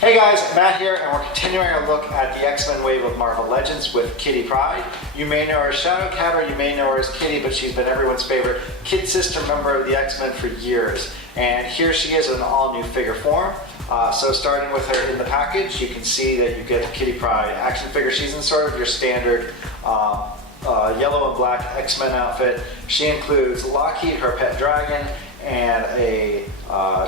Hey guys, Matt here, and we're continuing our look at the X-Men wave of Marvel Legends with Kitty Pryde. You may know her as Shadowcat, or you may know her as Kitty, but she's been everyone's favorite kid sister member of the X-Men for years. And here she is in an all-new figure form. So starting with her in the package, you can see that you get the Kitty Pryde action figure. She's in sort of your standard yellow and black X-Men outfit. She includes Lockheed, her pet dragon, and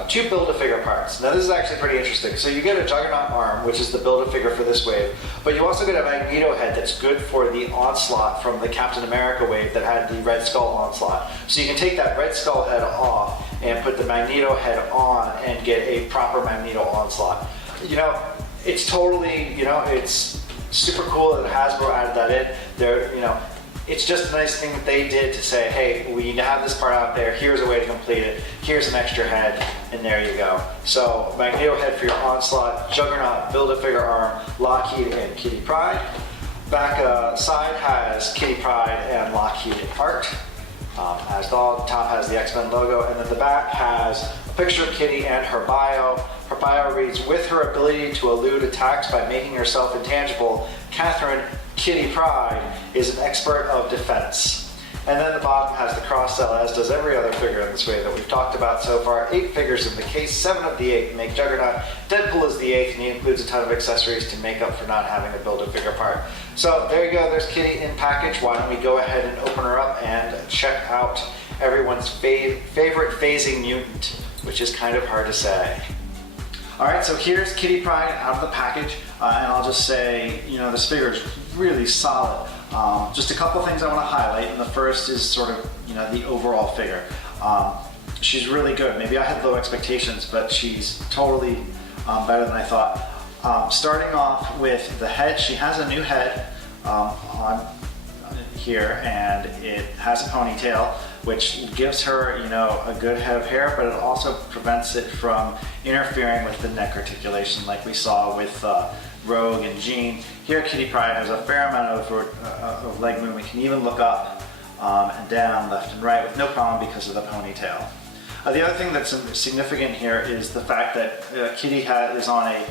two Build-A-Figure parts. Now this is actually pretty interesting. So you get a Juggernaut arm, which is the Build-A-Figure for this wave, but you also get a Magneto head that's good for the Onslaught from the Captain America wave that had the Red Skull Onslaught. So you can take that Red Skull head off and put the Magneto head on and get a proper Magneto Onslaught. You know, it's totally, it's super cool that Hasbro added that in. It's just a nice thing that they did to say, hey, we have this part out there, here's a way to complete it, here's an extra head, and there you go. So, Magneto head for your Onslaught, Juggernaut, Build-A-Figure arm, Lockheed, and Kitty Pryde. Back side has Kitty Pryde and Lockheed art. As the top has the X-Men logo, and then the back has a picture of Kitty and her bio. Her bio reads, with her ability to elude attacks by making herself intangible, Catherine Kitty Pryde is an expert of defense. And then the bottom has the cross cell, as does every other figure in this wave that we've talked about so far. 8 figures in the case, 7 of the 8 make Juggernaut. Deadpool is the 8th, and he includes a ton of accessories to make up for not having a Build-A-Figure part. So there you go, there's Kitty in package. Why don't we go ahead and open her up and check out everyone's favorite phasing mutant, which is kind of hard to say. Alright, so here's Kitty Pryde out of the package, and I'll just say, this figure is really solid. Just a couple things I want to highlight, and the first is sort of, the overall figure. She's really good. Maybe I had low expectations, but she's totally better than I thought. Starting off with the head, she has a new head on here, and it has a ponytail, which gives her, a good head of hair, but it also prevents it from interfering with the neck articulation like we saw with Rogue and Jean. Here Kitty Pryde has a fair amount of leg movement, can even look up and down, left and right with no problem because of the ponytail. The other thing that's significant here is the fact that Kitty is on a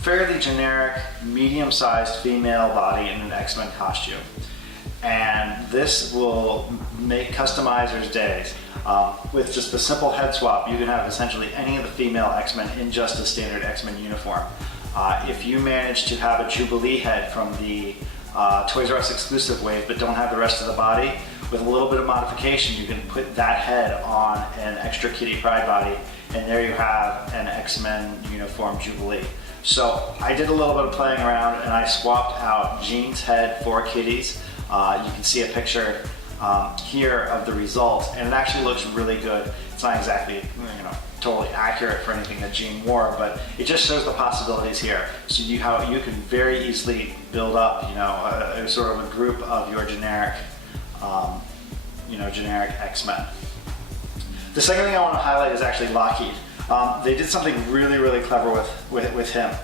fairly generic, medium-sized female body in an X-Men costume. And this will make customizers' days. With just a simple head swap, you can have essentially any of the female X-Men in just a standard X-Men uniform. If you manage to have a Jubilee head from the Toys R Us exclusive wave but don't have the rest of the body, with a little bit of modification you can put that head on an extra Kitty Pryde body, and there you have an X-Men uniform Jubilee. So I did a little bit of playing around and I swapped out Jean's head for Kitty's. You can see a picture here of the result, and it actually looks really good. It's not exactly totally accurate for anything that Jean wore, but it just shows the possibilities here. So how you can very easily build up a sort of a group of your generic generic X-Men. The second thing I want to highlight is actually Lockheed. They did something really clever with him.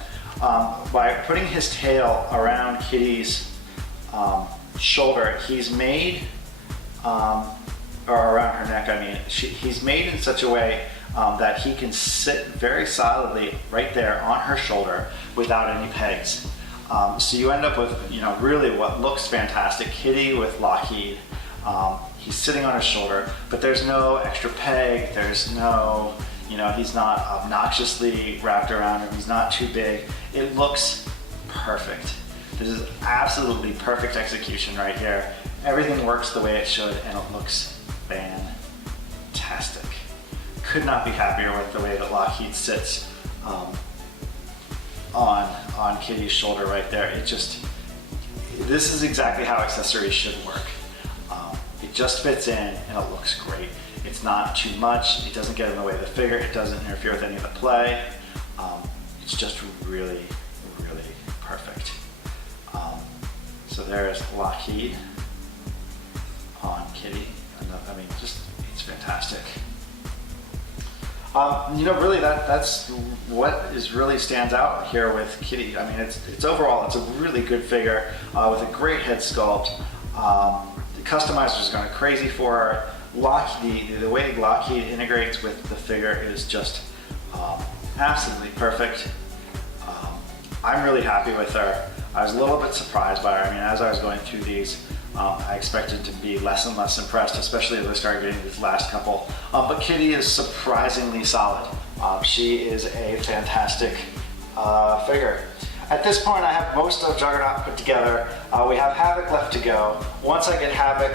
By putting his tail around Kitty's shoulder, he's made, or around her neck, I mean, he's made in such a way that he can sit very solidly right there on her shoulder without any pegs. So you end up with, really what looks fantastic. Kitty with Lockheed. He's sitting on his shoulder, but there's no extra peg, there's no, he's not obnoxiously wrapped around him, he's not too big. It looks perfect. This is absolutely perfect execution right here. Everything works the way it should, and it looks fantastic. Could not be happier with the way that Lockheed sits on Kitty's shoulder right there. This is exactly how accessories should work. It just fits in and it looks great. It's not too much, it doesn't get in the way of the figure, it doesn't interfere with any of the play. It's just really perfect. So there's Lockheed on Kitty. I mean, it's fantastic. Really that's what really stands out here with Kitty. I mean, it's overall, it's a really good figure with a great head sculpt. The customizer's gone crazy for her. The way Lockheed integrates with the figure is just absolutely perfect. I'm really happy with her. I was a little bit surprised by her. I mean, as I was going through these, I expected to be less and less impressed, especially as I started getting these last couple. But Kitty is surprisingly solid. She is a fantastic figure. At this point, I have most of Juggernaut put together. We have Havoc left to go. Once I get Havoc,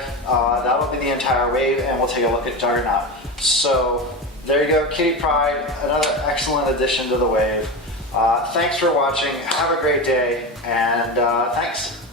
that'll be the entire wave, and we'll take a look at Juggernaut. So there you go, Kitty Pryde, another excellent addition to the wave. Thanks for watching. Have a great day, and thanks.